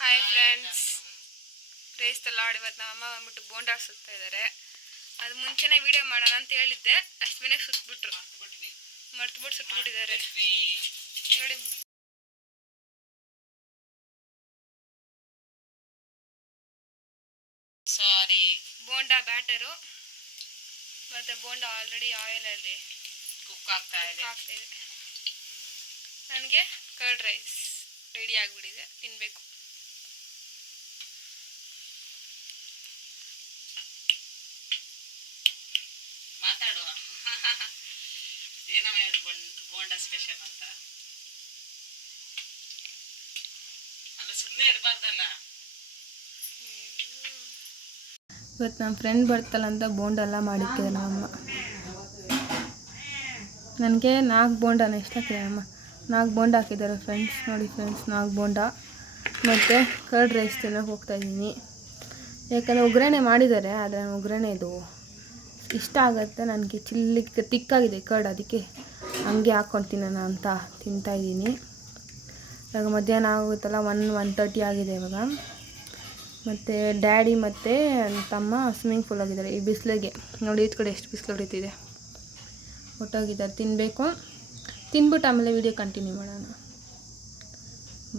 Hi friends, praise the lord. ಇವತ್ತು ನಮ್ಮ ಅಮ್ಮ ಬಂದ್ಬಿಟ್ಟು ಬೋಂಡಾ ಸುತ್ತಾ ಇದ್ದಾರೆ. ಅದು ಮುಂಚೆನೇ ವಿಡಿಯೋ ಮಾಡೋಣ ಅಂತ ಹೇಳಿದ್ದೆ, ಅಷ್ಟೇ ಸುತ್ತಬಿಟ್ರು, ಮರ್ತ್ಬಿಟ್ಟು ಸುತ್ತಬಿಟ್ಟಿದ್ದಾರೆ ನೋಡಿ. ಸಾರಿ, ಬೋಂಡಾ ಬ್ಯಾಟರು ಮತ್ತು ಬೋಂಡಾ ಆಲ್ರೆಡಿ ಆಯಿಲಲ್ಲಿ ಕುಕ್ ಆಗ್ತಾ ಇದೆ. ನನಗೆ ಕರ್ಡ್ ರೈಸ್ ರೆಡಿ ಆಗಿಬಿಟ್ಟಿದೆ, ತಿನ್ನಬೇಕು. ಮಾತಾಡುವ ಏನಮ್ಮ ಬೋಂಡಾ ಸ್ಪೆಷಲ್ ಅಂತ ಅಲ್ಲ, ಸುಮ್ಮನೆ ಇರಬಾರ್ದಲ್ಲ. ಇವತ್ತು ನಮ್ಮ ಫ್ರೆಂಡ್ ಬರ್ತಾಳ ಅಂತ ಬೋಂಡ ಎಲ್ಲ ಮಾಡಿಕ್ಕಿದೆ ನಮ್ಮಮ್ಮ. ನನಗೆ 4 ಬೋಂಡನ ಇಷ್ಟ ಆಗ್ತಿದೆ ಅಮ್ಮ. 4 ಬೋಂಡ ಹಾಕಿದ್ದಾರೆ ಫ್ರೆಂಡ್ಸ್. ನೋಡಿ ಫ್ರೆಂಡ್ಸ್, 4 ಬೋಂಡ ಮತ್ತು ಕರ್ಡ್ ರೈಸ್ ತಿನ್ನೋಕೆ ಹೋಗ್ತಾಯಿದ್ದೀನಿ. ಯಾಕಂದರೆ ಒಗ್ಗರಣೆ ಮಾಡಿದ್ದಾರೆ, ಆದರೆ ಒಗ್ಗರಣೆ ಇದು ಇಷ್ಟ ಆಗುತ್ತೆ ನನಗೆ. ತಿಕ್ಕಾಗಿದೆ ಕರ್ಡ್, ಅದಕ್ಕೆ ಹಂಗೆ ಹಾಕ್ಕೊಂಡು ತಿನ್ನೋಣ ಅಂತ ತಿಂತಾಯಿದ್ದೀನಿ. ಇವಾಗ ಮಧ್ಯಾಹ್ನ ಆಗುತ್ತಲ್ಲ, 1:30 ಆಗಿದೆ ಇವಾಗ. ಮತ್ತು ಡ್ಯಾಡಿ ಮತ್ತು ತಮ್ಮ ಸ್ವಿಮ್ಮಿಂಗ್ ಪೂಲ್ ಆಗಿದ್ದಾರೆ ಈ ಬಿಸಿಲಿಗೆ. ನೋಡಿ ಈ ಕಡೆ ಎಷ್ಟು ಬಿಸಿಲು ಹೊಡಿತಿದೆ, ಹೊಟ್ಟೋಗಿದ್ದಾರೆ. ತಿನ್ನಬೇಕು, ತಿನ್ಬಿಟ್ಟು ಆಮೇಲೆ ವೀಡಿಯೋ ಕಂಟಿನ್ಯೂ ಮಾಡೋಣ.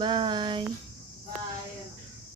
ಬಾಯ್.